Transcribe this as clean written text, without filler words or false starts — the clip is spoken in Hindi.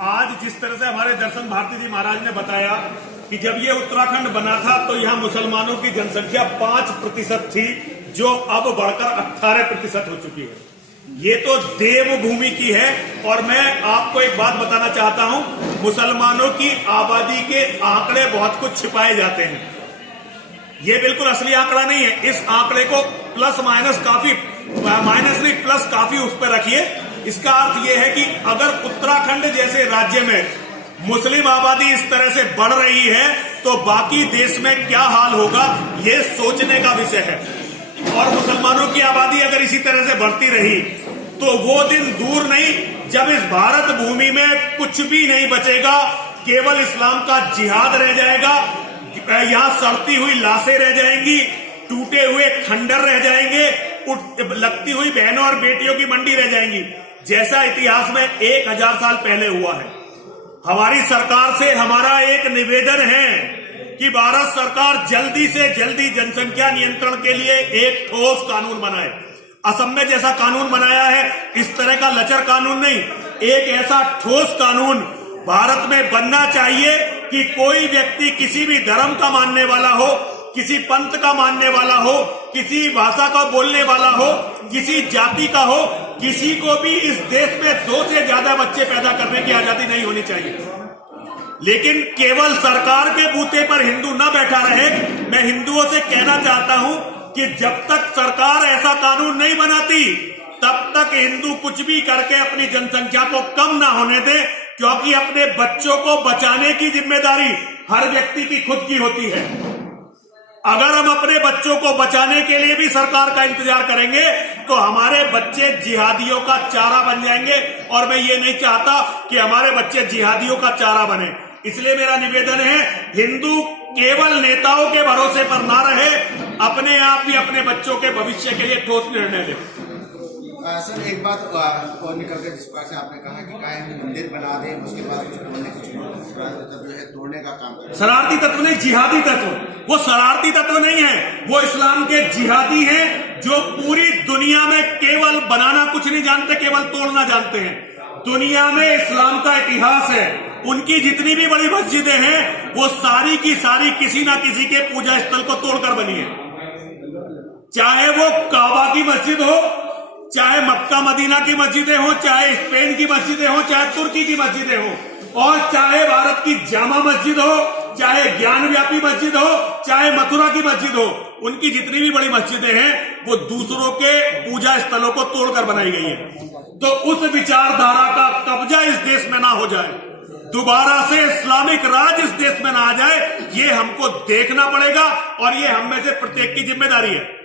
आज जिस तरह से हमारे दर्शन भारती जी महाराज ने बताया कि जब ये उत्तराखंड बना था तो यहाँ मुसलमानों की जनसंख्या 5% थी, जो अब बढ़कर 18% हो चुकी है। ये तो देवभूमि की है। और मैं आपको एक बात बताना चाहता हूं, मुसलमानों की आबादी के आंकड़े बहुत कुछ छिपाए जाते हैं। ये बिल्कुल असली आंकड़ा नहीं है। इस आंकड़े को प्लस माइनस काफी, माइनस नहीं प्लस काफी उस पर रखिए। इसका अर्थ यह है कि अगर उत्तराखंड जैसे राज्य में मुस्लिम आबादी इस तरह से बढ़ रही है तो बाकी देश में क्या हाल होगा, ये सोचने का विषय है। और मुसलमानों की आबादी अगर इसी तरह से बढ़ती रही तो वो दिन दूर नहीं जब इस भारत भूमि में कुछ भी नहीं बचेगा, केवल इस्लाम का जिहाद रह जाएगा। यहाँ सड़ती हुई लाशें रह जाएंगी, टूटे हुए खंडर रह जाएंगे, लगती हुई बहनों और बेटियों की मंडी रह जाएंगी, जैसा इतिहास में 1000 साल पहले हुआ है। हमारी सरकार से हमारा एक निवेदन है कि भारत सरकार जल्दी से जल्दी जनसंख्या नियंत्रण के लिए एक ठोस कानून बनाए। असम में जैसा कानून बनाया है, इस तरह का लचर कानून नहीं, एक ऐसा ठोस कानून भारत में बनना चाहिए कि कोई व्यक्ति किसी भी धर्म का मानने वाला हो, किसी पंथ का मानने वाला हो, किसी भाषा का बोलने वाला हो, किसी जाति का हो, किसी को भी इस देश में 2 से ज्यादा बच्चे पैदा करने की आजादी नहीं होनी चाहिए। लेकिन केवल सरकार के बूते पर हिंदू न बैठा रहे। मैं हिंदुओं से कहना चाहता हूं कि जब तक सरकार ऐसा कानून नहीं बनाती तब तक हिंदू कुछ भी करके अपनी जनसंख्या को कम ना होने दे, क्योंकि अपने बच्चों को बचाने की जिम्मेदारी हर व्यक्ति की खुद की होती है। अगर हम अपने बच्चों को बचाने के लिए भी सरकार का इंतजार करेंगे तो हमारे बच्चे जिहादियों का चारा बन जाएंगे, और मैं ये नहीं चाहता कि हमारे बच्चे जिहादियों का चारा बने। इसलिए मेरा निवेदन है, हिंदू केवल नेताओं के भरोसे पर ना रहे, अपने आप भी अपने बच्चों के भविष्य के लिए ठोस निर्णय ले। सर एक बात और निकल कर जिस प्रकार से आपने कहा कि काहे हम मंदिर बना दें, उसके बाद जो है तोड़ने का काम करें। शरारती तत्व नहीं, जिहादी तत्व। वो शरारती तत्व नहीं है, वो इस्लाम के जिहादी हैं जो पूरी दुनिया में केवल बनाना कुछ नहीं जानते, केवल तोड़ना जानते हैं। दुनिया में इस्लाम का इतिहास है, उनकी जितनी भी बड़ी मस्जिदें हैं वो सारी की सारी किसी ना किसी के पूजा स्थल को तोड़कर बनी है। चाहे वो काबा की मस्जिद हो, चाहे मक्का मदीना की मस्जिदें हो, चाहे स्पेन की मस्जिदें हो, चाहे तुर्की की मस्जिदें हो, और चाहे भारत की जामा मस्जिद हो, चाहे ज्ञानव्यापी मस्जिद हो, चाहे मथुरा की मस्जिद हो, उनकी जितनी भी बड़ी मस्जिदें हैं वो दूसरों के पूजा स्थलों को तोड़कर बनाई गई है। तो उस विचारधारा का कब्जा इस देश में ना हो जाए, दोबारा से इस्लामिक राज इस देश में ना आ जाए, ये हमको देखना पड़ेगा और ये हम में से प्रत्येक की जिम्मेदारी है।